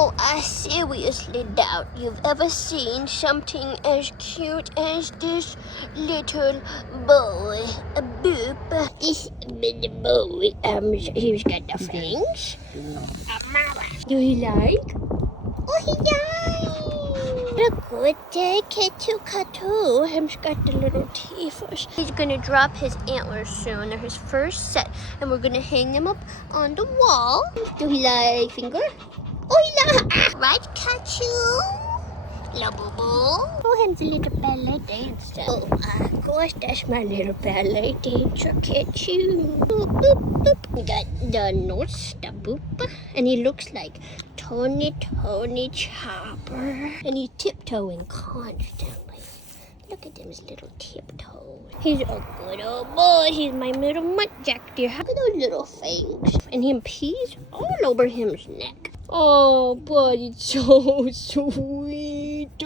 Oh, I seriously doubt you've ever seen something as cute as this little boy. A boop. This little boy, he's got the fangs. Do you like? Oh, he died! A good day, Katu. He's got the little teeth. He's gonna drop his antlers soon. They're his first set, and we're gonna hang them up on the wall. Do he like finger? Oh, he like right, Katu? Little boo boo. Oh, him's a little ballet dancer. Oh my gosh, that's my little ballet dancer, Katu. Boop, boop, boop. We got the nose, the boop, and he looks like Tony Chopper. And he's tiptoeing constantly. Look at him, his little tiptoes. He's a good old boy. He's my little muntjac dear. Look at those little fangs. And him pees all over him's neck. Oh, but it's so sweet.